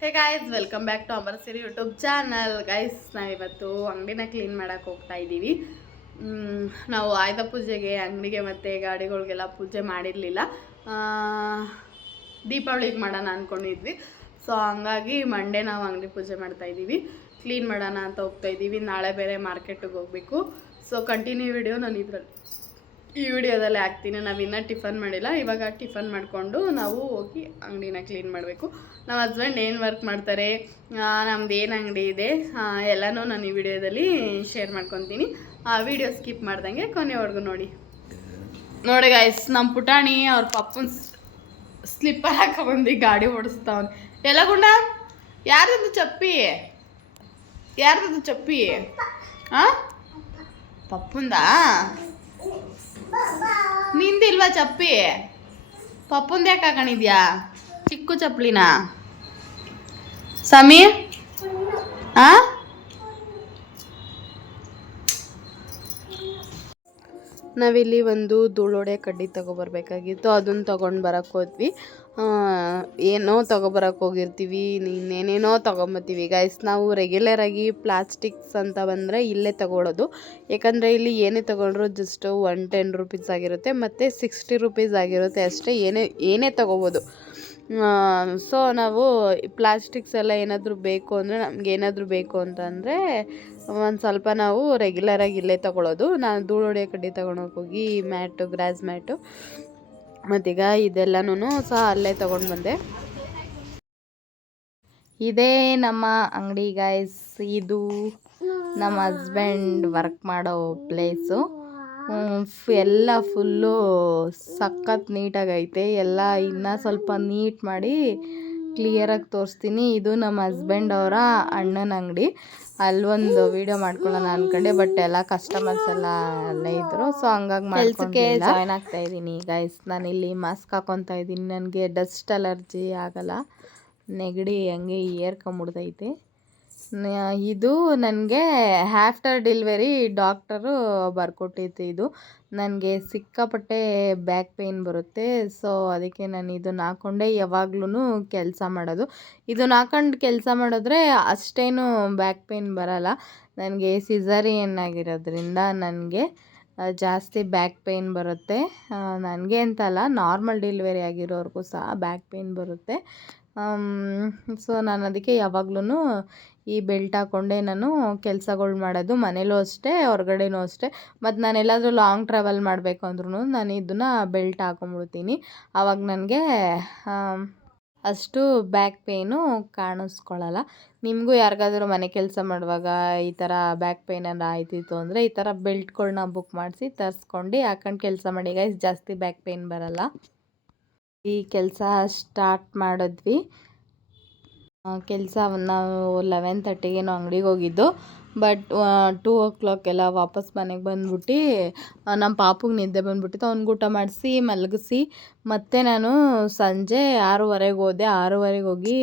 Hey guys welcome back to Amar Siri YouTube channel guys ನಾವಿವತ್ತು ಅಂಗಡಿನ clean ಮಾಡೋಕ್ಕೆ ಹೋಗ್ತಾ ಇದ್ದೀವಿ. ನಾವು ಆಯುಧ ಪೂಜೆಗೆ, ಅಂಗಡಿಗೆ ಮತ್ತು ಗಾಡಿಗಳಿಗೆಲ್ಲ ಪೂಜೆ ಮಾಡಿರಲಿಲ್ಲ. ದೀಪಾವಳಿಗೆ ಮಾಡೋಣ ಅಂದ್ಕೊಂಡಿದ್ವಿ ಸೊ ಹಂಗಾಗಿ ಮಂಡೇ ನಾವು ಅಂಗಡಿ ಪೂಜೆ ಮಾಡ್ತಾ ಇದ್ದೀವಿ. ಕ್ಲೀನ್ ಮಾಡೋಣ ಅಂತ ಹೋಗ್ತಾ ಇದ್ದೀವಿ. ನಾಳೆ ಬೇರೆ ಮಾರ್ಕೆಟಿಗೆ ಹೋಗಬೇಕು. ಸೊ ಕಂಟಿನ್ಯೂ ವಿಡಿಯೋ ನಾನು ಇದ್ರಲ್ಲಿ. ಈ ವಿಡಿಯೋದಲ್ಲಿ ಹಾಕ್ತೀನಿ. ನಾವು ಇನ್ನೂ ಟಿಫನ್ ಮಾಡಿಲ್ಲ. ಇವಾಗ ಟಿಫನ್ ಮಾಡಿಕೊಂಡು ನಾವು ಹೋಗಿ ಅಂಗಡಿನ ಕ್ಲೀನ್ ಮಾಡಬೇಕು. ನಮ್ಮ ಹಸ್ಬೆಂಡ್ ಏನು ವರ್ಕ್ ಮಾಡ್ತಾರೆ? ನಮ್ದು ಏನು ಅಂಗಡಿ ಇದೆ? ಎಲ್ಲನೂ ನಾನು ಈ ವಿಡಿಯೋದಲ್ಲಿ ಶೇರ್ ಮಾಡ್ಕೊತೀನಿ. ಆ ವಿಡಿಯೋ ಸ್ಕಿಪ್ ಮಾಡ್ದಂಗೆ ಕೊನೆವರೆಗೂ ನೋಡಿ. ನೋಡಿ ಗಾಯ್ಸ್ ನಮ್ಮ ಪುಟಾಣಿ ಅವ್ರ ಪಪ್ಪನ ಸ್ಲಿಪ್ಪರ್ ಹಾಕೊಂಬಂದು ಗಾಡಿ ಓಡಿಸ್ತಾವನ್. ಎಲ್ಲ ಗುಂಡ? ಯಾರದ್ದು ಚಪ್ಪಿ? ಯಾರ್ದು ಚಪ್ಪಿ? ಹಾಂ ಪಪ್ಪಂದಾ? ನಿಂದಿಲ್ವಾ ಚಪ್ಪಿ? ಪಪ್ಪಂದು ಯಾಕೆ ಹಾಕೊಂಡಿದ್ಯಾ? ಚಿಕ್ಕು ಚಪ್ಪಲಿನ. ಸಮಿ? ಆ? ನಾವಿಲ್ಲಿ ಒಂದು ಧೂಳೊಡೆ ಕಡ್ಡಿ ತೊಗೊಬರ್ಬೇಕಾಗಿತ್ತು. ಅದನ್ನ ತಗೊಂಡು ಬರಕ್ಕೆ ಹೋದ್ವಿ. ಏನೋ ತೊಗೊಬರಕ್ಕೆ ಹೋಗಿರ್ತೀವಿ, ಇನ್ನೇನೇನೋ ತೊಗೊಂಬತ್ತೀವಿ. ಗೈಸ್ ನಾವು ರೆಗ್ಯುಲರಾಗಿ ಪ್ಲಾಸ್ಟಿಕ್ಸ್ ಅಂತ ಬಂದರೆ ಇಲ್ಲೇ ತಗೊಳ್ಳೋದು ಯಾಕಂದರೆ ಇಲ್ಲಿ ಏನೇ ತೊಗೊಂಡ್ರು ಜಸ್ಟ್ ಒನ್ ಟೆನ್ ರುಪೀಸ್ ಆಗಿರುತ್ತೆ, ಮತ್ತು ಸಿಕ್ಸ್ಟಿ ರುಪೀಸ್ ಆಗಿರುತ್ತೆ ಅಷ್ಟೇ, ಏನೇ ಏನೇ ತೊಗೋಬೋದು. ಸೊ ನಾವು ಪ್ಲಾಸ್ಟಿಕ್ಸ್ ಎಲ್ಲ ಏನಾದರೂ ಬೇಕು ಅಂದರೆ ನಮ್ಗೆ ಏನಾದರೂ ಬೇಕು ಅಂತಂದರೆ ಒಂದು ಸ್ವಲ್ಪ ನಾವು ರೆಗ್ಯುಲರಾಗಿ ಇಲ್ಲೇ ತೊಗೊಳ್ಳೋದು ನಾನು ಧೂಳು ಹೊಡೆಯೋ ಕಡ್ಡಿ ತೊಗೊಂಡೋಗಿ ಮ್ಯಾಟು ಗ್ರಾಸ್ ಮ್ಯಾಟು. ಮತ್ತೀಗ ಇದೆಲ್ಲನೂ ಸಹ ಅಲ್ಲೇ ತೊಗೊಂಡು ಬಂದೆ. ಇದೇ ನಮ್ಮ ಅಂಗಡಿ ಗಾಯ್ಸ್ ಇದು ನಮ್ಮ ಹಸ್ಬೆಂಡ್ ವರ್ಕ್ ಮಾಡೋ ಪ್ಲೇಸು ಎಲ್ಲ ಫುಲ್ಲು ಸಖತ್ ನೀಟಾಗೈತೆ ಎಲ್ಲ ಇನ್ನೂ ಸ್ವಲ್ಪ ನೀಟ್ ಮಾಡಿ ಕ್ಲಿಯರಾಗಿ ತೋರಿಸ್ತೀನಿ. ಇದು ನಮ್ಮ ಹಸ್ಬೆಂಡ್ ಅವರ ಅಣ್ಣನ ಅಂಗಡಿ. ಅಲ್ಲೊಂದು ವಿಡಿಯೋ ಮಾಡ್ಕೊಳ್ಳೋಣ ಅನ್ಕೊಂಡೆ ಬಟ್ ಎಲ್ಲ ಕಸ್ಟಮರ್ಸ್ ಎಲ್ಲ ಅಲ್ಲೇ ಇದ್ರು. ಸೊ ಹಂಗಾಗಿ ಕೆಲ್ಸಕ್ಕೆ ಜಾಯ್ನ್ ಆಗ್ತಾ ಇದ್ದೀನಿ ಗೈಸ್ ನಾನು ಇಲ್ಲಿ ಮಾಸ್ಕ್ ಹಾಕೊತಾ ಇದ್ದೀನಿ. ನನಗೆ ಡಸ್ಟ್ ಅಲರ್ಜಿ ಆಗಲ್ಲ. ನೆಗಡಿ ಹಂಗೆ ಏರ್ಕೊಂಬಿಡ್ತೈತೆ. ಇದು ನನಗೆ ಆಫ್ಟರ್ ಡೆಲಿವರಿ ಡಾಕ್ಟರು ಬರ್ಕೊಟ್ಟಿದ್ದು ಇದು. ನನಗೆ ಸಿಕ್ಕಾಪಟ್ಟೆ ಬ್ಯಾಕ್ ಪೇಯ್ನ್ ಬರುತ್ತೆ, ಸೊ ಅದಕ್ಕೆ ನಾನು ಇದನ್ನ ಹಾಕ್ಕೊಂಡೆ ಯಾವಾಗ್ಲೂ ಕೆಲಸ ಮಾಡೋದು. ಇದನ್ನ ಹಾಕೊಂಡು ಕೆಲಸ ಮಾಡಿದ್ರೆ ಅಷ್ಟೇನು ಬ್ಯಾಕ್ ಪೇಯ್ನ್ ಬರಲ್ಲ. ನನಗೆ ಸಿಸರಿಯನ್ ಆಗಿರೋದ್ರಿಂದ ನನಗೆ ಜಾಸ್ತಿ ಬ್ಯಾಕ್ ಪೇಯ್ನ್ ಬರುತ್ತೆ. ನನಗೆ ಅಂತಲ್ಲ, ನಾರ್ಮಲ್ ಡೆಲಿವರಿ ಆಗಿರೋರಿಗೂ ಸಹ ಬ್ಯಾಕ್ ಪೇಯ್ನ್ ಬರುತ್ತೆ. ಸೊ ನಾನು ಅದಕ್ಕೆ ಯಾವಾಗ್ಲೂ ಈ ಬೆಲ್ಟ್ ಹಾಕ್ಕೊಂಡೆ ನಾನು ಕೆಲಸಗಳು ಮಾಡೋದು, ಮನೇಲೂ ಅಷ್ಟೇ, ಹೊರ್ಗಡೆನೂ ಅಷ್ಟೇ. ಮತ್ತು ನಾನು ಎಲ್ಲಾದರೂ ಲಾಂಗ್ ಟ್ರಾವೆಲ್ ಮಾಡಬೇಕು ಅಂದ್ರೂ ನಾನು ಇದನ್ನು ಬೆಲ್ಟ್ ಹಾಕೊಂಬಿಡ್ತೀನಿ. ಆವಾಗ ನನಗೆ ಅಷ್ಟು ಬ್ಯಾಕ್ ಪೇಯ್ನು ಕಾಣಿಸ್ಕೊಳ್ಳಲ್ಲ ನಿಮಗೂ ಯಾರಿಗಾದರೂ ಮನೆ ಕೆಲಸ ಮಾಡುವಾಗ ಈ ಥರ ಬ್ಯಾಕ್ ಪೇಯ್ನ್ ಏನಾರು ಆಯ್ತಿತ್ತು ಅಂದರೆ ಈ ಥರ ಬೆಲ್ಟ್ಗಳನ್ನ ಬುಕ್ ಮಾಡಿಸಿ ತರಿಸ್ಕೊಂಡು ಹಾಕೊಂಡು ಕೆಲಸ ಮಾಡಿ ಗೈಸ್ ಜಾಸ್ತಿ ಬ್ಯಾಕ್ ಪೇಯ್ನ್ ಬರಲ್ಲ. ಈ ಕೆಲಸ ಸ್ಟಾರ್ಟ್ ಮಾಡಿದ್ವಿ. ಕೆಲಸ ನಾವು ಲೆವೆನ್ ತರ್ಟಿಗೇನೋ ಅಂಗಡಿಗೆ ಹೋಗಿದ್ದು. ಬಟ್ ಟೂ ಓ ಕ್ಲಾಕ್ ಎಲ್ಲ ವಾಪಸ್ ಮನೆಗೆ ಬಂದ್ಬಿಟ್ಟು ನಮ್ಮ ಪಾಪುಗೆ ನಿದ್ದೆ ಬಂದ್ಬಿಟ್ಟಿತ್ತು. ಅವ್ನಿಗೆ ಊಟ ಮಾಡಿಸಿ, ಮಲಗಿಸಿ. ಮತ್ತೆ ನಾನು ಸಂಜೆ ಆರೂವರೆಗೆ ಹೋದೆ. ಆರೂವರೆಗೆ ಹೋಗಿ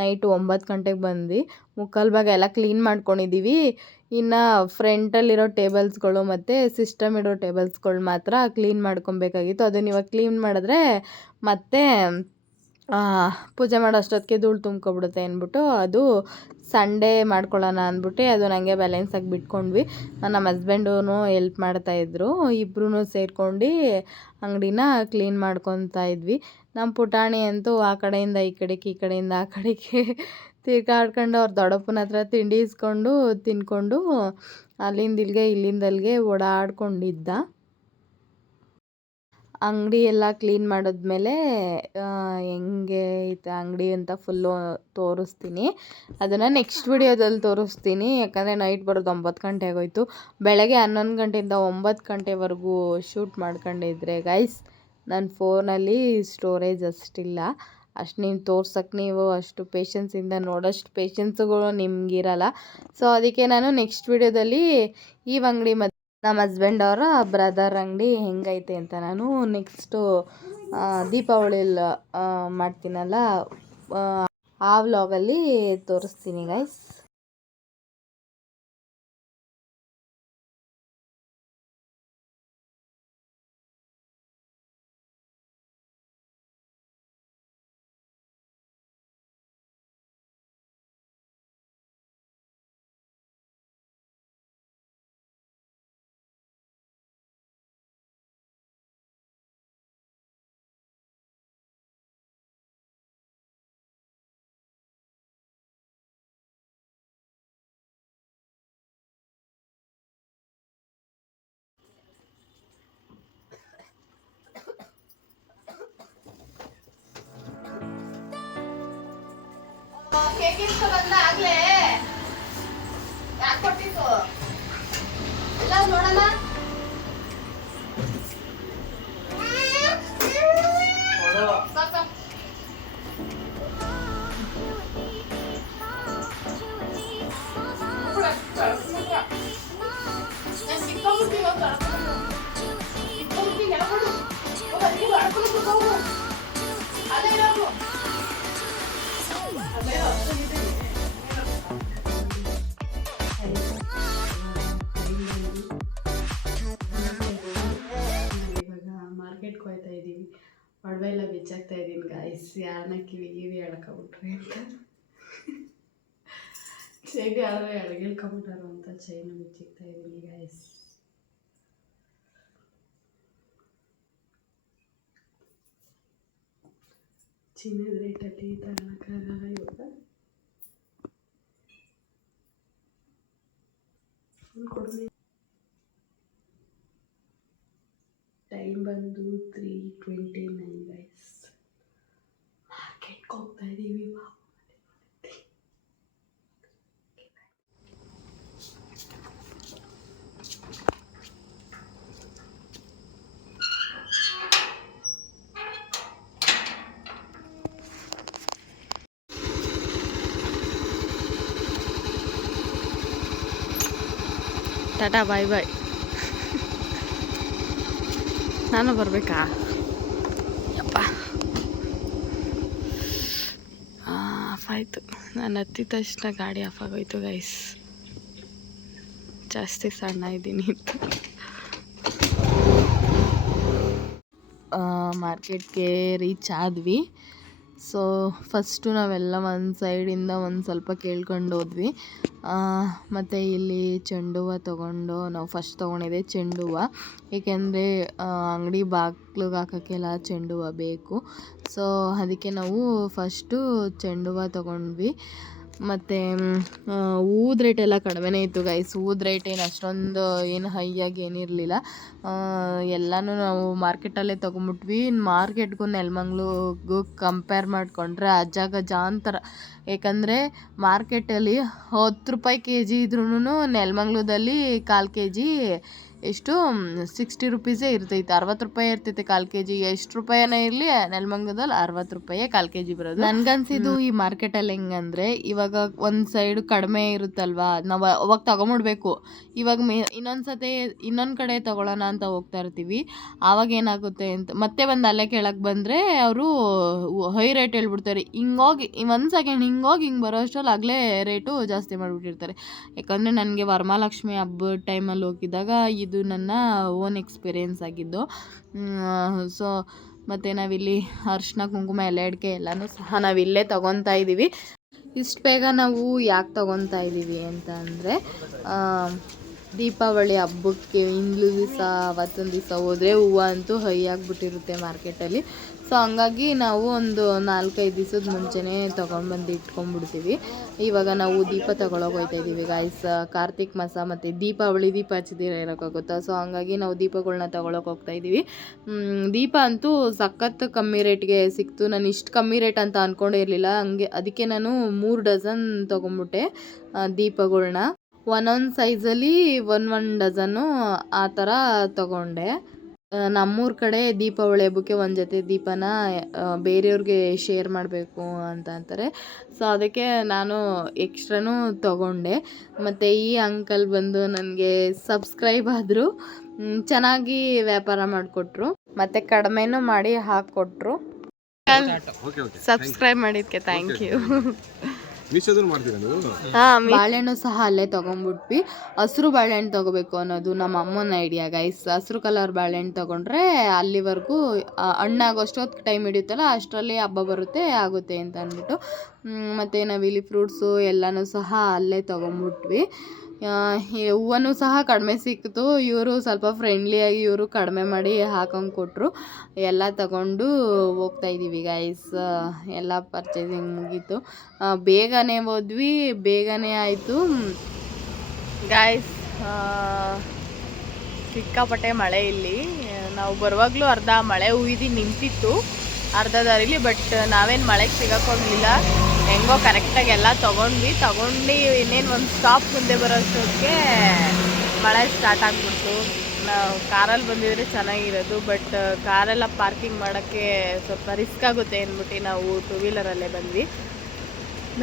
ನೈಟ್ ಒಂಬತ್ತು ಗಂಟೆಗೆ ಬಂದ್ವಿ. ಮುಕ್ಕಾಲು ಭಾಗ ಎಲ್ಲ ಕ್ಲೀನ್ ಮಾಡ್ಕೊಂಡಿದ್ದೀವಿ ಇನ್ನು ಫ್ರಂಟಲ್ಲಿರೋ ಟೇಬಲ್ಸ್ಗಳು ಮತ್ತು ಸಿಸ್ಟಮ್ ಇರೋ ಟೇಬಲ್ಸ್ಗಳು ಮಾತ್ರ ಕ್ಲೀನ್ ಮಾಡ್ಕೊಬೇಕಾಗಿತ್ತು. ಅದನ್ನ ಇವಾಗ ಕ್ಲೀನ್ ಮಾಡಿದ್ರೆ ಮತ್ತೆ ಪೂಜೆ ಮಾಡೋ ಅಷ್ಟೊತ್ತಿಗೆ ಧೂಳು ತುಂಬ್ಕೊಬಿಡುತ್ತೆ ಅಂದ್ಬಿಟ್ಟು ಅದು ಸಂಡೇ ಮಾಡ್ಕೊಳ್ಳೋಣ ಅಂದ್ಬಿಟ್ಟು. ಅದು ನನಗೆ ಬ್ಯಾಲೆನ್ಸ್ ಆಗಿ ಬಿಟ್ಕೊಂಡ್ವಿ. ನಮ್ಮ ಹಸ್ಬೆಂಡೂ ಎಲ್ಪ್ ಮಾಡ್ತಾಯಿದ್ರು ಇಬ್ಬರೂ ಸೇರ್ಕೊಂಡು ಅಂಗಡಿನ ಕ್ಲೀನ್ ಮಾಡ್ಕೊತಾ ಇದ್ವಿ. ನಮ್ಮ ಪುಟಾಣಿ ಅಂತೂ ಆ ಕಡೆಯಿಂದ, ಈ ಕಡೆಗೆ, ಈ ಕಡೆಯಿಂದ, ಆ ಕಡೆಗೆ ತಿರ್ಗಾಡ್ಕೊಂಡು ಅವ್ರ ದೊಡ್ಡಪ್ಪನ ಹತ್ರ ತಿಂಡಿ ಇಸ್ಕೊಂಡು, ತಿನ್ಕೊಂಡು ಅಲ್ಲಿಂದ ಇಲ್ಲಿಗೆ ಇಲ್ಲಿಂದ ಅಲ್ಲಿಗೆ ಓಡಾಡ್ಕೊಂಡಿದ್ದ. ಅಂಗಡಿ ಎಲ್ಲ ಕ್ಲೀನ್ ಮಾಡಿದ್ಮೇಲೆ ಹೆಂಗೆ ಐತೆ ಅಂಗಡಿ ಅಂತ ಫುಲ್ಲು ತೋರಿಸ್ತೀನಿ. ಅದನ್ನು ನೆಕ್ಸ್ಟ್ ವಿಡಿಯೋದಲ್ಲಿ ತೋರಿಸ್ತೀನಿ. ಯಾಕಂದರೆ ನೈಟ್ ಬರೋದು ಒಂಬತ್ತು ಗಂಟೆ ಆಗೋಯ್ತು. ಬೆಳಗ್ಗೆ ಹನ್ನೊಂದು ಗಂಟೆಯಿಂದ ಒಂಬತ್ತು ಗಂಟೆವರೆಗೂ ಶೂಟ್ ಮಾಡ್ಕೊಂಡಿದ್ರೆ ಗೈಸ್ ನನ್ನ ಫೋನಲ್ಲಿ ಸ್ಟೋರೇಜ್ ಅಷ್ಟಿಲ್ಲ. ಅಷ್ಟು ನೀವು ತೋರ್ಸೋಕ್ಕೆ ನೀವು ಅಷ್ಟು ಪೇಷನ್ಸಿಂದ ನೋಡೋಷ್ಟು ಪೇಷನ್ಸುಗಳು ನಿಮಗಿರಲ್ಲ. ಸೊ ಅದಕ್ಕೆ ನಾನು ನೆಕ್ಸ್ಟ್ ವಿಡಿಯೋದಲ್ಲಿ ಈ ಅಂಗಡಿ ಮತ್ತು ನಮ್ಮ ಹಸ್ಬೆಂಡ್ ಅವರ ಬ್ರದರ್ ಅಂಗಡಿ ಹೆಂಗೈತೆ ಅಂತ ನಾನು ನೆಕ್ಸ್ಟು ದೀಪಾವಳಿಲಿ ಮಾಡ್ತೀನಲ್ಲ, ಆ ವ್ಲಾಗಲ್ಲಿ ತೋರಿಸ್ತೀನಿ ಗೈಸ್ ಕೇಕ್ ಬಂದ ಆಗ್ಲೇ. ಯಾಕೆ ಕೊಟ್ಟಿತ್ತು ಎಲ್ಲ ನೋಡೋಣ ಎಲ್ಲ ಬಿಚ್ಚಾಕ್ತಾ ಇದ್ದೀನಿ ಗಾಯ್ಸ್ ಯಾರನ್ನ ಕಿವಿ ಕಿವಿ ಎಳ್ಕೊಬಿಟ್ರಿ ಅಂತ. ಚೈನ್ ಯಾರು ಎಳಗಿಳ್ಕೊಂಬಿಟ್ಟಾರು ಅಂತ ಚೈನ್ ಬಿಚ್ಚಿಕ್ತಾ ಇದ್ದೀನಿ ಗಾಯ್ಸ್ ಚಿನ್ನದ ರೇಟಲ್ಲಿ ತಗೊಳಕ್ಕಾಗಲ್ಲ ಇವಾಗ. ಟೈಮ್ ಬಂದು ತ್ರೀ ಟ್ವೆಂಟಿ ನೈನ್ ಗೈಸ್ ಮಾರ್ಕೆಟ್ಗೆ ಹೋಗ್ತಾ ಇದ್ದೀವಿ ಟಾಟಾ ಬಾಯ್ ಬಾಯ್ ನಾನು ಬರಬೇಕಾ ಯಪ್ಪ ಆಫ್ ಆಯಿತು. ನಾನು ಹತ್ತಿದ ತಕ್ಷಣ ಗಾಡಿ ಆಫ್ ಆಗೋಯ್ತು ಗೈಸ್ ಜಾಸ್ತಿ ಸಣ್ಣ ಇದ್ದೀನಿ ಮಾರ್ಕೆಟ್ಗೆ ರೀಚ್ ಆದ್ವಿ. ಸೊ ಫಸ್ಟು ನಾವೆಲ್ಲ ಒಂದು ಸೈಡಿಂದ ಒಂದು ಸ್ವಲ್ಪ ಕೇಳ್ಕೊಂಡು ಹೋದ್ವಿ. ಮತ್ತು ಇಲ್ಲಿ ಚೆಂಡು ಹೂವು ತೊಗೊಂಡು, ನಾವು ಫಸ್ಟ್ ತೊಗೊಂಡಿದ್ದೆ ಚೆಂಡು ಹೂವು ಏಕೆಂದರೆ ಅಂಗಡಿ ಬಾಗ್ಲಿಗೆ ಹಾಕೋಕ್ಕೆಲ್ಲ ಚೆಂಡು ಹೂವು ಬೇಕು. ಸೊ ಅದಕ್ಕೆ ನಾವು ಫಸ್ಟು ಚೆಂಡು ಹೂವು ತೊಗೊಂಡ್ವಿ. ಮತ್ತು ಊದ್ ರೇಟ್ ಎಲ್ಲ ಕಡಿಮೆನೇ ಇತ್ತು ಗೈಸ್ ಊದು ರೇಟ್ ಏನು ಅಷ್ಟೊಂದು, ಏನು ಹೈಯಾಗಿ ಏನಿರಲಿಲ್ಲ ಎಲ್ಲನೂ ನಾವು ಮಾರ್ಕೆಟಲ್ಲೇ ತೊಗೊಂಬಿಟ್ವಿ. ಮಾರ್ಕೆಟ್ಗೂ ನೆಲಮಂಗ್ಲೂಗೂ ಕಂಪೇರ್ ಮಾಡಿಕೊಂಡ್ರೆ ಅಜಾಗ ಜಾಂತರ. ಏಕೆಂದರೆ ಮಾರ್ಕೆಟಲ್ಲಿ ಹತ್ತು ರೂಪಾಯಿ ಕೆ ಜಿ ಇದ್ರೂ ನೆಲಮಂಗ್ಲದಲ್ಲಿ ಕಾಲು ಕೆ ಜಿ ಎಷ್ಟು ಸಿಕ್ಸ್ಟಿ ರುಪೀಸೇ ಇರ್ತೈತೆ. ಅರವತ್ತು ರೂಪಾಯಿ ಇರ್ತೈತೆ ಕಾಲು ಕೆ ಜಿ ಎಷ್ಟು ರೂಪಾಯಿನೇ ಇರಲಿ ನೆಲಮಂಗದಲ್ಲಿ ಅರವತ್ತು ರೂಪಾಯಿ ಕಾಲು ಕೆ ಜಿ ಬರೋದು. ನನಗನ್ಸಿದ್ದು ಈ ಮಾರ್ಕೆಟಲ್ಲಿ ಹೆಂಗಂದ್ರೆ ಇವಾಗ ಒಂದು ಸೈಡ್ ಕಡಿಮೆ ಇರುತ್ತಲ್ವಾ? ನಾವು ಅವಾಗ ತಗೊಂಬಿಡ್ಬೇಕು. ಇವಾಗ ಮೇ ಇನ್ನೊಂದು ಸತಿ ಇನ್ನೊಂದು ಕಡೆ ತಗೊಳ್ಳೋಣ ಅಂತ ಹೋಗ್ತಾ ಇರ್ತೀವಿ. ಆವಾಗ ಏನಾಗುತ್ತೆ ಅಂತ ಮತ್ತೆ ಒಂದು ಅಲ್ಲೇ ಕೇಳಕ್ಕೆ ಬಂದರೆ ಅವರು ಹೈ ರೇಟ್ ಹೇಳ್ಬಿಡ್ತಾರೆ. ಹಿಂಗೋಗಿ ಒಂದು ಸೆಕೆಂಡ್ ಹಿಂಗೋಗಿ ಹಿಂಗೆ ಬರೋ ಅಷ್ಟರಲ್ಲಿ ಆಗಲೇ ರೇಟು ಜಾಸ್ತಿ ಮಾಡಿಬಿಟ್ಟಿರ್ತಾರೆ. ಯಾಕಂದರೆ ನನಗೆ ವರಮಹಾಲಕ್ಷ್ಮಿ ಹಬ್ಬದ ಟೈಮಲ್ಲಿ ಹೋಗಿದ್ದಾಗ ಇದು ನನ್ನ ಓನ್ ಎಕ್ಸ್ಪೀರಿಯೆನ್ಸ್ ಆಗಿದ್ದು. ಸೊ ಮತ್ತು ನಾವಿಲ್ಲಿ ಅರಿಶಿನ, ಕುಂಕುಮ ಎಲ್ಲ ಅಡಿಕೆ ಎಲ್ಲನೂ ಸಹ ನಾವಿಲ್ಲೇ ತೊಗೊತಾ ಇದ್ದೀವಿ ಇಷ್ಟು ಬೇಗ ನಾವು ಯಾಕೆ ತೊಗೊತಾ ಇದ್ದೀವಿ ಅಂತ ಅಂದರೆ ದೀಪಾವಳಿ ಹಬ್ಬಕ್ಕೆ ಇನ್ನೂ ದಿವಸ ಅವತ್ತೊಂದು ದಿವಸ ಹೋದರೆ ಹೂವು ಅಂತೂ ಹೈ ಆಗಿಬಿಟ್ಟಿರುತ್ತೆ ಮಾರ್ಕೆಟಲ್ಲಿ. ಸೊ ಹಂಗಾಗಿ ನಾವು ಒಂದು ನಾಲ್ಕೈದು ದಿವಸದ ಮುಂಚೆನೇ ತೊಗೊಂಡ್ಬಂದು ಇಟ್ಕೊಂಡ್ಬಿಡ್ತೀವಿ. ಇವಾಗ ನಾವು ದೀಪ ಹೋಗ್ತಾ ಇದ್ದೀವಿ ಗಾಯ್ಸ್ ಕಾರ್ತಿಕ್ ಮಾಸ ಮತ್ತು ದೀಪಾವಳಿ ದೀಪ ಹಚ್ಚಿದಿರ ಇರೋಕ್ಕಾಗುತ್ತಾ ಸೊ ಹಂಗಾಗಿ ನಾವು ದೀಪಗಳನ್ನ ತೊಗೊಳಕ್ಕೆ ಹೋಗ್ತಾ ಇದ್ದೀವಿ. ದೀಪ ಅಂತೂ ಸಖತ್ ಕಮ್ಮಿ ರೇಟ್ಗೆ ಸಿಕ್ತು. ನಾನು ಇಷ್ಟು ಕಮ್ಮಿ ರೇಟ್ ಅಂತ ಅಂದ್ಕೊಂಡೇ ಇರಲಿಲ್ಲ. ಹಂಗೆ ಅದಕ್ಕೆ ನಾನು ಮೂರು ಡಜನ್ ತೊಗೊಂಬಿಟ್ಟೆ ದೀಪಗಳನ್ನ ಒಂದೊಂದು ಸೈಜಲ್ಲಿ ಒನ್ ಒನ್ ಡಜನ್ನು ಆ ಥರ ತೊಗೊಂಡೆ. ನಮ್ಮೂರ ಕಡೆ ದೀಪಾವಳಿ ಹಬ್ಬಕ್ಕೆ ಒಂದು ಜೊತೆ ದೀಪನ ಬೇರೆಯವ್ರಿಗೆ ಶೇರ್ ಮಾಡಬೇಕು ಅಂತ ಅಂತಾರೆ. ಸೊ ಅದಕ್ಕೆ ನಾನು ಎಕ್ಸ್ಟ್ರಾನೂ ತಗೊಂಡೆ. ಮತ್ತು ಈ ಅಂಕಲ್ ಬಂದು ನನಗೆ ಸಬ್ಸ್ಕ್ರೈಬ್ ಆದರು. ಚೆನ್ನಾಗಿ ವ್ಯಾಪಾರ ಮಾಡಿಕೊಟ್ರು. ಮತ್ತು ಕಡಿಮೆನೂ ಮಾಡಿ ಹಾಕ್ಕೊಟ್ರು. ಓಕೆ ಓಕೆ ಸಬ್ಸ್ಕ್ರೈಬ್ ಮಾಡಿದ್ದಕ್ಕೆ ಥ್ಯಾಂಕ್ ಯು ಮೀಶೋದಲ್ಲಿ ಮಾಡ್ತೀರಾ ನೀವು? ಬಾಳೆಹಣ್ಣು ಸಹ ಅಲ್ಲೇ ತಗೊಂಡ್ಬಿಟ್ವಿ ಹಸಿರು ಬಾಳೆಹಣ್ಣು ತಗೋಬೇಕು ಅನ್ನೋದು ನಮ್ಮ ಅಮ್ಮನ ಐಡಿಯಾ ಗೈಸ್ ಹಸಿರು ಕಲರ್ ಬಾಳೆಹಣ್ಣು ತೊಗೊಂಡ್ರೆ ಅಲ್ಲಿವರೆಗೂ ಹಣ್ಣಾಗೋ ಹಣ್ಣಾಗೋಷ್ಟೊತ್ತು ಟೈಮ್ ಹಿಡಿಯುತ್ತಲ್ಲ ಅಷ್ಟರಲ್ಲಿ ಹಬ್ಬ ಬರುತ್ತೆ ಆಗುತ್ತೆ ಅಂತ ಅಂದ್ಬಿಟ್ಟು. ಮತ್ತೆ ಮತ್ತು ನಾವಿಲ್ಲಿ ಫ್ರೂಟ್ಸು ಎಲ್ಲನೂ ಸಹ ಅಲ್ಲೇ ತೊಗೊಂಡ್ಬಿಟ್ವಿ ಹೂವನು ಸಹ ಕಡಿಮೆ ಸಿಕ್ತು ಇವರು ಸ್ವಲ್ಪ ಫ್ರೆಂಡ್ಲಿಯಾಗಿ ಇವರು ಕಡಿಮೆ ಮಾಡಿ ಹಾಕೊಂಡು ಕೊಟ್ಟರು ಎಲ್ಲ ತಗೊಂಡು ಹೋಗ್ತಾ ಇದ್ದೀವಿ ಗೈಸ್ ಎಲ್ಲ ಪರ್ಚೇಸಿಂಗ್ ಮುಗೀತು. ಬೇಗನೆ ಹೋದ್ವಿ. ಬೇಗನೆ ಆಯಿತು. ಗಾಯ್ಸ್ ಸಿಕ್ಕಾಪಟ್ಟೆ ಮಳೆ ಇಲ್ಲಿ. ನಾವು ಬರುವಾಗಲೂ ಅರ್ಧ ಮಳೆ ಉಯ್ದು ನಿಂತಿತ್ತು. ಅರ್ಧ ದಾರಿಲಿ ಬಟ್ ನಾವೇನು ಮಳೆಗೆ ಸಿಗಾಕೋಗ್ಲಿಲ್ಲ ಹೆಂಗೋ ಕರೆಕ್ಟಾಗಿ ಎಲ್ಲ ತೊಗೊಂಡ್ವಿ. ತೊಗೊಂಡು ಇನ್ನೇನು ಒಂದು ಸ್ಟಾಪ್ ಮುಂದೆ ಬರೋಷ್ಟೊತ್ತಿಗೆ ಮಳೆ ಸ್ಟಾರ್ಟ್ ಆಗಿಬಿಡ್ತು. ನಾವು ಕಾರಲ್ಲಿ ಬಂದಿದ್ರೆ ಚೆನ್ನಾಗಿರೋದು ಬಟ್ ಕಾರೆಲ್ಲ ಪಾರ್ಕಿಂಗ್ ಮಾಡೋಕ್ಕೆ ಸ್ವಲ್ಪ ರಿಸ್ಕ್ ಆಗುತ್ತೆ ಅಂದ್ಬಿಟ್ಟು ನಾವು ಟೂ ವೀಲರಲ್ಲೇ ಬಂದ್ವಿ.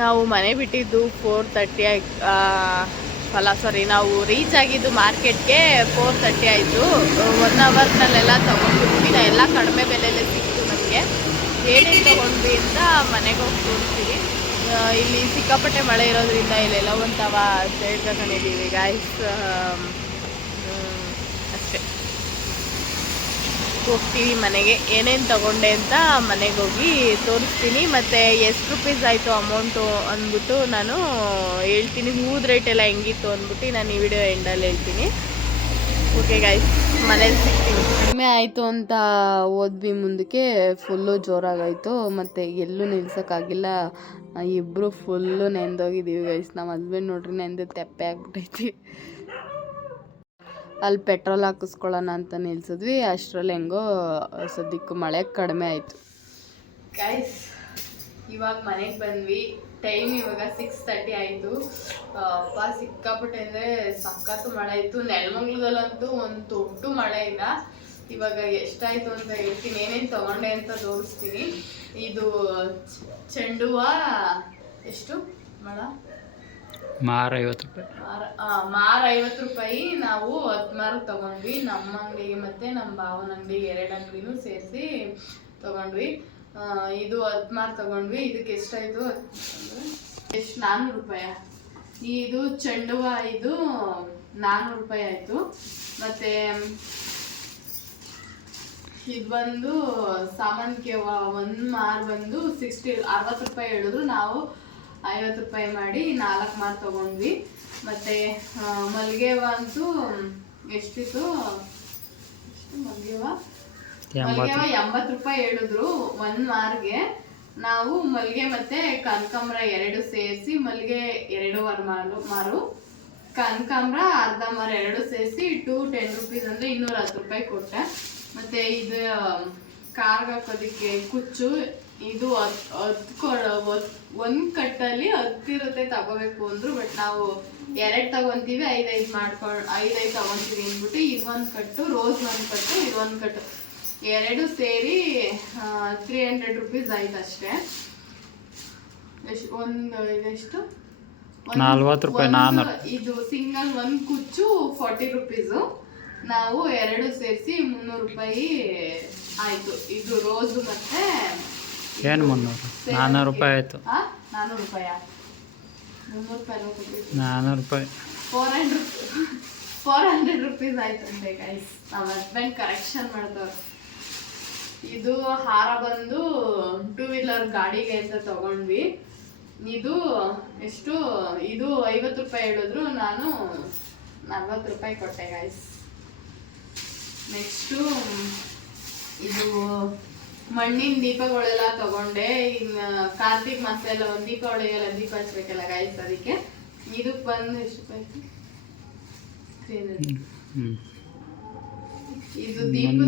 ನಾವು ಮನೆ ಬಿಟ್ಟಿದ್ದು ಫೋರ್ ತರ್ಟಿ ಅಲ್ಲ ಸಾರಿ ನಾವು ರೀಚ್ ಆಗಿದ್ದು ಮಾರ್ಕೆಟ್ಗೆ ಫೋರ್ ತರ್ಟಿ ಆಯಿತು. ಒನ್ ಅವರ್ನಲ್ಲೆಲ್ಲ ತೊಗೊಂಡ್ಬಿಟ್ವಿ ನಾ ಎಲ್ಲ ಕಡಿಮೆ ಬೆಲೆಯಲ್ಲೇ ಸಿಕ್ತು ನಮಗೆ ಏನೇನು ತೊಗೊಂಡ್ವಿ ಅಂತ ಮನೆಗೆ ಹೋಗಿ ತೋರಿಸ್ತೀವಿ. ಇಲ್ಲಿ ಸಿಕ್ಕಾಪಟ್ಟೆ ಮಳೆ ಇರೋದ್ರಿಂದ ಇಲ್ಲೆಲ್ಲ ಒಂದು ತವ ಸೈಡ್ ತಗೊಂಡಿದ್ದೀವಿ ಗಾಯ್ಸ್ ಅಷ್ಟೇ. ಹೋಗ್ತೀವಿ ಮನೆಗೆ. ಏನೇನು ತಗೊಂಡೆ ಅಂತ ಮನೆಗೆ ಹೋಗಿ ತೋರಿಸ್ತೀನಿ. ಮತ್ತು ಎಷ್ಟು ರುಪೀಸ್ ಆಯಿತು ಅಮೌಂಟು ಅಂದ್ಬಿಟ್ಟು ನಾನು ಹೇಳ್ತೀನಿ. ಹೂದ ರೇಟ್ ಎಲ್ಲ ಹೆಂಗಿತ್ತು ಅಂದ್ಬಿಟ್ಟು ನಾನು ಈ ವಿಡಿಯೋ ಎಂಡಲ್ಲಿ ಹೇಳ್ತೀನಿ. ಓಕೆ ಗಾಯ್ಸ್ ಮನೇಲಿ ಕಡಿಮೆ ಆಯಿತು ಅಂತ ಹೋದ್ವಿ ಮುಂದಕ್ಕೆ ಫುಲ್ಲು ಜೋರಾಗಾಯಿತು. ಮತ್ತು ಎಲ್ಲೂ ನಿಲ್ಸೋಕ್ಕಾಗಿಲ್ಲ. ಇಬ್ಬರು ಫುಲ್ಲು ನೆಂದೋಗಿದ್ದೀವಿ ಗೈಸ್ ನಮ್ಮ ಹಸ್ಬೆಂಡ್ ನೋಡ್ರಿ ನೆಂದು ತೆಪ್ಪೆ ಆಗ್ಬಿಟ್ಟೈತಿ ಅಲ್ಲಿ ಪೆಟ್ರೋಲ್ ಹಾಕಿಸ್ಕೊಳ್ಳೋಣ ಅಂತ ನಿಲ್ಸಿದ್ವಿ. ಅಷ್ಟರಲ್ಲಿ ಹೆಂಗೋ ಸದ್ಯಕ್ಕೆ ಮಳೆ ಕಡಿಮೆ ಆಯಿತು. ಗೈಸ್ ಇವಾಗ ಮನೆಗೆ ಬಂದ್ವಿ. ಟೈಮ್ ಇವಾಗ ಸಿಕ್ಸ್ ತರ್ಟಿ ಆಯಿತು. ಅಪ್ಪ ಸಿಕ್ಕಾಪಟ್ಟೆ ಅಂದರೆ ಸಖತ್ತು ಮಳೆ ಇತ್ತು. ನೆಲಮಂಗ್ಲದಲ್ಲಂತೂ ಒಂದು ದೊಡ್ಡ ಮಳೆ ಇಲ್ಲ. ಇವಾಗ ಎಷ್ಟಾಯಿತು ಅಂತ ಹೇಳ್ತೀನಿ. ಏನೇನು ತಗೊಂಡೆ ಅಂತ ತೋರಿಸ್ತೀನಿ. ಇದು ಚೆಂಡು ಹೂವ ಎಷ್ಟು ಮಳ? ಮಾರ ಐವತ್ತು ರೂಪಾಯಿ. ಮಾರ ಐವತ್ತು ರೂಪಾಯಿ ನಾವು ಹತ್ತು ಮಾರು ತಗೊಂಡ್ವಿ. ನಮ್ಮ ಅಂಗಡಿಗೆ ಮತ್ತೆ ನಮ್ಮ ಭಾವನ ಅಂಗಡಿಗೆ ಎರಡು ಅಂಗಡಿನೂ ಸೇರಿಸಿ ತಗೊಂಡ್ವಿ. ಇದು ಮಾರು ತಗೊಂಡ್ವಿ, ಇದಕ್ಕೆ ಎಷ್ಟಾಯಿತು ಎಷ್ಟು ನಾನ್ನೂರು ರೂಪಾಯ? ಇದು ಚೆಂಡು ಹೂವ ಇದು ನಾನ್ನೂರು ರೂಪಾಯಿ ಆಯಿತು. ಮತ್ತು ಇದು ಬಂದು ಸಾಮಾನ್ಯ ಒಂದು ಮಾರು ಬಂದು ಸಿಕ್ಸ್ಟಿ, ಅರವತ್ತು ರೂಪಾಯಿ ಹೇಳಿದ್ರು. ನಾವು ಐವತ್ತು ರೂಪಾಯಿ ಮಾಡಿ ನಾಲ್ಕು ಮಾರು ತೊಗೊಂಡ್ವಿ. ಮತ್ತು ಮಲ್ಲಿಗೆ ಹೂವ ಅಂತೂ ಎಷ್ಟಿತ್ತು? ಎಷ್ಟು ಮಲ್ಲಿಗೆ ಹೂವ ಮಲ್ಲಿಗೆ ಎಂಬತ್ತು. ರೂಪಾಯಿ ಹೇಳಿದ್ರು ಒಂದು ಮಾರ್ಗೆ ನಾವು ಮಲ್ಲಿಗೆ ಮತ್ತೆ ಕನಕಾಂಬ್ರ ಎರಡು ಸೇರಿಸಿ ಮಲ್ಲಿಗೆ ಎರಡೂವರೆ ಮಾರು ಮಾರು. ಕನಕಾಂಬ್ರ ಅರ್ಧ ಮಾರು ಎರಡು ಸೇರಿಸಿ ಟು ಟೆನ್ ರುಪೀಸ್ ಅಂದ್ರೆ ಇನ್ನೂರ ಹತ್ತು ರೂಪಾಯಿ ಕೊಟ್ಟೆ. ಮತ್ತೆ ಇದು ಕಾರ್ಗೆ ಹಾಕೋದಕ್ಕೆ ಕುಚ್ಚು ಇದು ಹತ್ಕೊ ಒಂದು ಕಟ್ಟಲ್ಲಿ ಹತ್ತಿರುತ್ತೆ ತಗೋಬೇಕು ಅಂದ್ರು ಬಟ್ ನಾವು ಎರಡು ತಗೊಂತೀವಿ ಐದೈದು ಮಾಡ್ಕೊಂಡು ಐದೈದು ತಗೊಂತೀವಿ ಅಂದ್ಬಿಟ್ಟು ಇದು ಒಂದು ಕಟ್ಟು ರೋಸ್ ಒಂದು ಕಟ್ಟು ಇದೊಂದು ಕಟ್ಟು. ಎರಡು ಸೇರಿ ತ್ರೀ ಹಂಡ್ರೆಡ್ ರುಪೀಸ್ ಆಯ್ತು ಅಷ್ಟೇ ಎಷ್ಟು ಒಂದು ಇದೆಷ್ಟು ನಲ್ವತ್ತು ರೂಪಾಯಿ ನಾನ್ನೂರು. ಇದು ಸಿಂಗಲ್ ಒಂದು ಕುಚ್ಚು ಫಾರ್ಟಿ ರುಪೀಸು ನಾವು ಎರಡು ಸೇರಿಸಿ ಮುನ್ನೂರು ರೂಪಾಯಿ ಆಯ್ತು. ಇದು ರೋಸು ಮತ್ತೆ ಏನು ಮುನ್ನೂರು? ನಾನ್ನೂರು ರೂಪಾಯಿ ಆಯಿತು? ನಾನ್ನೂರು ರೂಪಾಯ ಮುನ್ನೂರು ರೂಪಾಯಿ ನಾನ್ನೂರು ರೂಪಾಯಿ. Four hundred four hundred rupees ಆಯ್ತಂತೆ ಗೈಸ್ ನಮ್ಮ ಹಸ್ಬೆಂಡ್ ಕರೆಕ್ಷನ್ ಮಾಡಿದವ್ರು. ಇದು ಹಾರ ಬಂದು ಟೂ ವೀಲರ್ ಗಾಡಿಗೆ ಅಂತ ತಗೊಂಡ್ವಿ. ಇದು ಎಷ್ಟು ಇದು ಐವತ್ತು ರೂಪಾಯಿ ಹೇಳಿದ್ರು ನಾನು ನಲ್ವತ್ತು ರೂಪಾಯಿ ಕೊಟ್ಟೆ ಗಾಯ್ಸ್ ನೆಕ್ಸ್ಟು ಇದು ಮಣ್ಣಿನ ದೀಪಗಳೆಲ್ಲ ತಗೊಂಡೆ. ಇನ್ನು ಕಾರ್ತಿಕ್ ಮಾಸ ಎಲ್ಲ ಒಂದು ದೀಪಾವಳಿಗೆಲ್ಲ ದೀಪ ಹಚ್ಬೇಕಲ್ಲ ಗಾಯ್ಸ್ ಅದಕ್ಕೆ. ಇದಕ್ಕೆ ಬಂದು ಎಷ್ಟು ರೂಪಾಯಿ? ಆಯ್ತು? 300. ಇದು ದೀಪ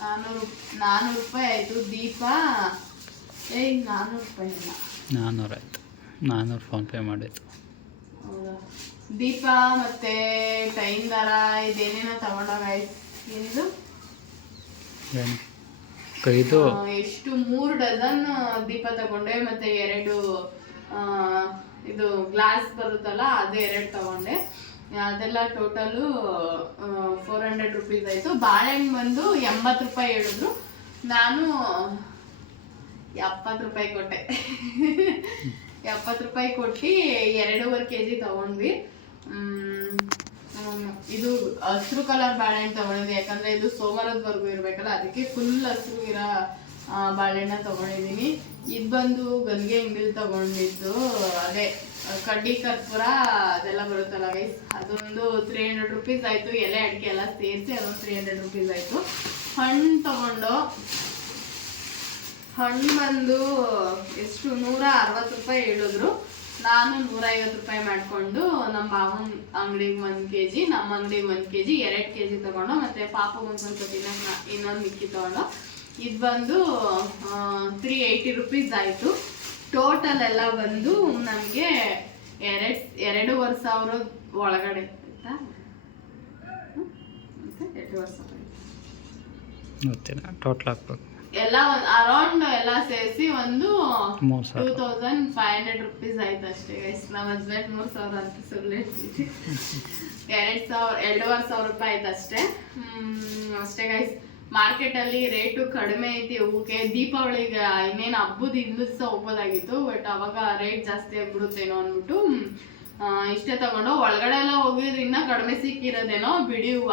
ನಾನ್ನೂರು ನಾನೂರು ನಾನೂರು ರೂಪಾಯಿ ಆಯಿತು. ದೀಪ. ಏಯ್ ನಾನೂರು ರೂಪಾಯಿ ಇಲ್ಲ. ನಾನ್ನೂರು ಆಯಿತು. ನಾನ್ನೂರು ಫೋನ್ಪೇ ಮಾಡಿದ್ದು. ಹೌದಾ? ದೀಪ ಮತ್ತೆ ಟೈಮ್ ದರ ಇದೇನೇನೋ ತಗೊಂಡಾಗ ಏನಿದು ಏನು? ಕೈದು? ಆ, ಎಷ್ಟು? ಮೂರು ಡಜನ್ ದೀಪ ತಗೊಂಡೆ ಮತ್ತೆ ಎರಡು ಆ, ಇದು ಗ್ಲಾಸ್ ಬರುತ್ತಲ್ಲ ಅದು ಎರಡು ತಗೊಂಡೆ. ಅದೆಲ್ಲ ಟೋಟಲು ಫೋರ್ ಹಂಡ್ರೆಡ್ ರುಪೀಸ್ ಆಯಿತು. ಬಾಳೆಹಣ್ಣು ಬಂದು ಎಂಬತ್ತು ರೂಪಾಯಿ ಹೇಳಿದ್ರು. ನಾನು ಎಪ್ಪತ್ತು ರೂಪಾಯಿ ಕೊಟ್ಟೆ. ಎಪ್ಪತ್ತು ರೂಪಾಯಿ ಕೊಟ್ಟು ಎರಡೂವರೆ ಕೆ ಜಿ ತೊಗೊಂಡ್ವಿ ಇದು ಹಸಿರು ಕಲರ್ ಬಾಳೆಹಣ್ಣು ತೊಗೊಂಡಿದ್ವಿ ಯಾಕಂದ್ರೆ ಇದು ಸೋಮವಾರದವರೆಗೂ ಇರಬೇಕಲ್ಲ, ಅದಕ್ಕೆ ಫುಲ್ ಹಸಿರು ಇರೋ ಬಾಳೆಹಣ್ಣ ತಗೊಂಡಿದ್ದೀನಿ. ಇದು ಬಂದು ಗಂಗೆ ಅಂಗಡಿಲಿ ತಗೊಂಡಿದ್ದು, ಅದೇ. ಕಡ್ಡಿ, ಕರ್ಪೂರ, ಅದೆಲ್ಲ ಬರುತ್ತಲ್ಲ ಗೈಸ್ ಅದೊಂದು ತ್ರೀ ಹಂಡ್ರೆಡ್ ರುಪೀಸ್ ಆಯಿತು. ಎಲೆ, ಅಡಿಕೆ ಎಲ್ಲ ಸೇರಿಸಿ ಅದೊಂದು ತ್ರೀ ಹಂಡ್ರೆಡ್ ರುಪೀಸ್ ಆಯಿತು. ಹಣ್ಣು ತೊಗೊಂಡು, ಹಣ್ಣು ಬಂದು ಎಷ್ಟು? ನೂರ ಅರವತ್ತು ರೂಪಾಯಿ ಹೇಳಿದ್ರು. ನಾನು ನೂರ ಐವತ್ತು ರೂಪಾಯಿ ಮಾಡಿಕೊಂಡು ನಮ್ಮ ಮಾವನ ಅಂಗಡಿಗೆ ಒಂದು ಕೆ ಜಿ ನಮ್ಮ ಅಂಗಡಿಗೆ ಒಂದು ಕೆ ಜಿ ಎರಡು ಕೆ ಜಿ ತೊಗೊಂಡು, ಮತ್ತು ಒಂದು ಸ್ವಲ್ಪ ದಿನ ಇನ್ನೊಂದು ಮಿಕ್ಕಿ ತೊಗೊಂಡು, ಇದು ಬಂದು ತ್ರೀ ಏಯ್ಟಿ ರುಪೀಸ್ ಆಯಿತು. ಟೋಟಲ್ ಎಲ್ಲ ಬಂದು ನಮಗೆ ಎರಡು ಎರಡೂವರೆ ಸಾವಿರ ಒಳಗಡೆ ಆಯ್ತಾ? ಎರಡೂವರೆ ಸಾವಿರ ಗೊತ್ತಿಲ್ಲ ಟೋಟ್ಲ್ ಹಾಕ್ಬೇಕು. ಎಲ್ಲ ಅರೌಂಡ್ ಎಲ್ಲ ಸೇರಿಸಿ ಒಂದು two thousand five hundred rupees ಆಯ್ತು ಅಷ್ಟೇ ಗೈಸ್ ನಮ್ಮ ಹಸ್ಬೆಂಡ್ ಮೂರು ಸಾವಿರ ಅಂತ ಸುಳ್ಳು ಎರಡು ಸಾವಿರ ಎರಡೂವರೆ ಸಾವಿರ ರೂಪಾಯಿ ಆಯ್ತು ಅಷ್ಟೇ. ಹ್ಮ್, ಅಷ್ಟೇ ಗೈಸ್ ಮಾರ್ಕೆಟಲ್ಲಿ ರೇಟು ಕಡಿಮೆ ಐತಿ ಹೂಕ್ಕೆ ದೀಪಾವಳಿಗೆ ಇನ್ನೇನು ಹಬ್ಬದ ಹಿಂದೆ ಸಹ ಹೋಗ್ಬೋದಾಗಿತ್ತು ಬಟ್ ಅವಾಗ ರೇಟ್ ಜಾಸ್ತಿ ಆಗ್ಬಿಡುತ್ತೇನೋ ಅಂದ್ಬಿಟ್ಟು ಇಷ್ಟೇ ತಗೊಂಡು ಒಳಗಡೆ ಎಲ್ಲ ಹೋಗಿದ್ರೆ ಇನ್ನೂ ಕಡಿಮೆ ಸಿಕ್ಕಿರೋದೇನೋ ಬಿಡಿ ಹೂವ.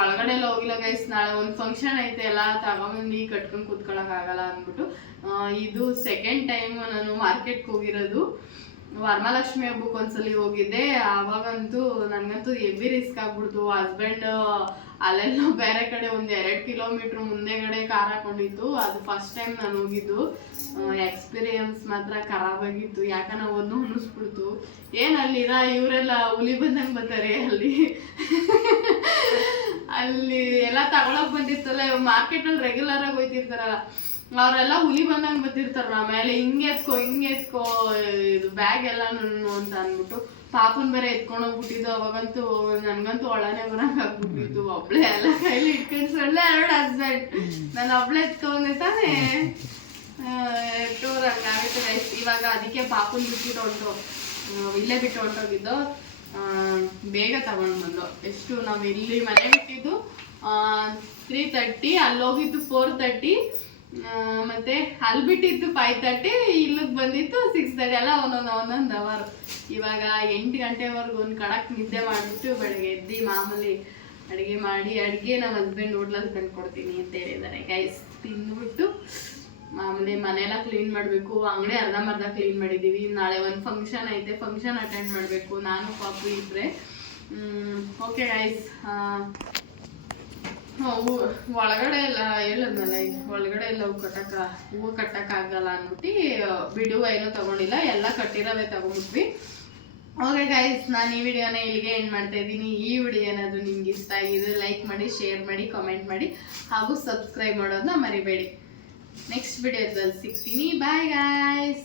ಒಳಗಡೆ ಎಲ್ಲ ಹೋಗಿಲ್ಲ ಗೈಸ್ ನಾಳೆ ಒಂದು ಫಂಕ್ಷನ್ ಐತೆ, ಎಲ್ಲ ತಗೊಂಬಂದು ಕಟ್ಕೊಂಡು ಕೂತ್ಕೊಳ್ಳೋಕ್ಕಾಗಲ್ಲ ಅಂದ್ಬಿಟ್ಟು ಇದು ಸೆಕೆಂಡ್ ಟೈಮ್ ನಾನು ಮಾರ್ಕೆಟ್ಗೆ ಹೋಗಿರೋದು. ವರಮಹಾಲಕ್ಷ್ಮಿ ಹಬ್ಬಕ್ಕೆ ಒಂದ್ಸಲಿ ಹೋಗಿದ್ದೆ. ಆವಾಗಂತೂ ನನಗಂತೂ ಹೆವಿ ರಿಸ್ಕ್ ಆಗ್ಬಿಡ್ತು. ಹಸ್ಬೆಂಡ್ ಅಲ್ಲೆಲ್ಲ ಬೇರೆ ಕಡೆ ಒಂದು ಎರಡು ಕಿಲೋಮೀಟ್ರ್ ಮುಂದೆಗಡೆ ಕಾರ್ ಹಾಕೊಂಡಿತ್ತು. ಅದು ಫಸ್ಟ್ ಟೈಮ್ ನಾನು ಹೋಗಿದ್ದು. ಎಕ್ಸ್ಪೀರಿಯನ್ಸ್ ಮಾತ್ರ ಖರಾಬ್ ಆಗಿತ್ತು. ಯಾಕ ನಾವು ಒಂದು ಅನ್ನಿಸ್ಬಿಡ್ತು ಏನ್ ಅಲ್ಲಿರ? ಇವರೆಲ್ಲ ಹುಲಿ ಬಂದಂಗೆ ಬರ್ತಾರೆ ಅಲ್ಲಿ. ಅಲ್ಲಿ ಎಲ್ಲ ತಗೊಳಕ್ ಬಂದಿರ್ತಲ್ಲ ಮಾರ್ಕೆಟಲ್ಲಿ ರೆಗ್ಯುಲರ್ ಆಗಿ ಹೋಯ್ತಿರ್ತಾರಲ್ಲ. ಅವರೆಲ್ಲ ಹುಲಿ ಬಂದಂಗೆ ಬರ್ತಿರ್ತಾರ ಆಮೇಲೆ ಹಿಂಗೆ ಎತ್ಕೋ ಹಿಂಗೆ ಎತ್ಕೋ, ಇದು ಬ್ಯಾಗ್ ಎಲ್ಲ ಅಂತ ಅಂದ್ಬಿಟ್ಟು ಪಾಪನ್ ಬೇರೆ ಎತ್ಕೊಂಡು ಹೋಗ್ಬಿಟ್ಟಿದ್ದು, ಅವಾಗಂತೂ, ನನ್ಗಂತೂ ಒಳನೆ ಬರಂಗ್ ಆಗ್ಬಿಟ್ಟಿದ್ದು ಒಬ್ಳೆ ಎಲ್ಲ ಕೈಲಿ ಇಟ್ಕೊಂಡು ಸೊಳ್ಳೆ ಎರಡು ಹಸ್ಬೆಂಡ್ ನಾನು ಒಬ್ಳೆ ಎತ್ಕೊಂಡೆ ತಾನೇ. ಟೂರ್ ಹಂಗಾಗುತ್ತೆ. ಇವಾಗ ಅದಕ್ಕೆ ಪಾಪನ್ ಬಿಟ್ಬಿಟ್ಟು ಹೊಂಟು ಇಲ್ಲೇ ಬಿಟ್ಟು ಹೊಂಟೋಗಿದ್ದು ಬೇಗ ತಗೊಂಡು ಬಂದು. ಎಷ್ಟು ನಾವು ಇಲ್ಲಿ ಮನೆ ಬಿಟ್ಟಿದ್ದು ತ್ರೀ ತರ್ಟಿ ಅಲ್ಲಿ ಹೋಗಿದ್ದು ಫೋರ್ ತರ್ಟಿ ಮತ್ತೆ ಅಲ್ಲಿ ಬಿಟ್ಟಿತ್ತು ಫೈವ್ ತರ್ಟಿ ಇಲ್ಲಿಗೆ ಬಂದಿತ್ತು ಸಿಕ್ಸ್ ತರ್ಟಿ ಎಲ್ಲ ಒಂದೊಂದು ಒಂದೊಂದು ಅವರ್ ಇವಾಗ ಎಂಟು ಗಂಟೆವರೆಗೂ ಒಂದು ಕಡಕ್ ನಿದ್ದೆ ಮಾಡಿಬಿಟ್ಟು ಬೆಳಗ್ಗೆ ಎದ್ದು ಮಾಮೂಲಿ ಅಡುಗೆ ಮಾಡಿ, ಅಡುಗೆ ನಮ್ಮ ಹಸ್ಬೆಂಡ್ ಹೋಟ್ಲಲ್ಲಿ ತಂದು ಕೊಡ್ತೀನಿ ಅಂತ ಹೇಳಿದ್ದಾರೆ ಗೈಸ್ ತಿಂದ್ಬಿಟ್ಟು ಮಾಮೂಲಿ ಮನೆಯೆಲ್ಲ ಕ್ಲೀನ್ ಮಾಡಬೇಕು. ಅಂಗಡಿ ಅರ್ಧಂಬರ್ಧ ಕ್ಲೀನ್ ಮಾಡಿದ್ದೀವಿ ನಾಳೆ ಒಂದು ಫಂಕ್ಷನ್ ಐತೆ ಫಂಕ್ಷನ್ ಅಟೆಂಡ್ ಮಾಡಬೇಕು. ನಾನು ಪಾಪು ಇದ್ದರೆ ಓಕೆ ಗೈಸ್ ಒಳಗಡೆ ಎಲ್ಲ ಹೇಳಿದ್ನಲ್ಲ ಒಳಗಡೆ ಎಲ್ಲ ಹೂ ಕಟ್ಟಕ ಹೂವು ಕಟ್ಟಕ್ ಆಗಲ್ಲ ಅಂದ್ಬಿಟ್ಟು ಬಿಡುವ ಏನೂ ತಗೊಂಡಿಲ್ಲ, ಎಲ್ಲ ಕಟ್ಟಿರೋವೇ ತಗೊಂಡ್ಬಿಟ್ವಿ. ಓಕೆ ಗೈಸ್ ನಾನು ಈ ವಿಡಿಯೋನ ಇಲ್ಲಿಗೆ ಎಂಡ್ ಮಾಡ್ತಾ ಇದ್ದೀನಿ. ಈ ವಿಡಿಯೋ ಏನಾದರೂ ನಿಮ್ಗೆ ಇಷ್ಟ ಆಗಿದ್ರೆ ಲೈಕ್ ಮಾಡಿ ಶೇರ್ ಮಾಡಿ ಕಾಮೆಂಟ್ ಮಾಡಿ, ಹಾಗೂ ಸಬ್ಸ್ಕ್ರೈಬ್ ಮಾಡೋದನ್ನ ಮರಿಬೇಡಿ. ನೆಕ್ಸ್ಟ್ ವಿಡಿಯೋದಲ್ಲಿ ಸಿಗ್ತೀನಿ. Bye guys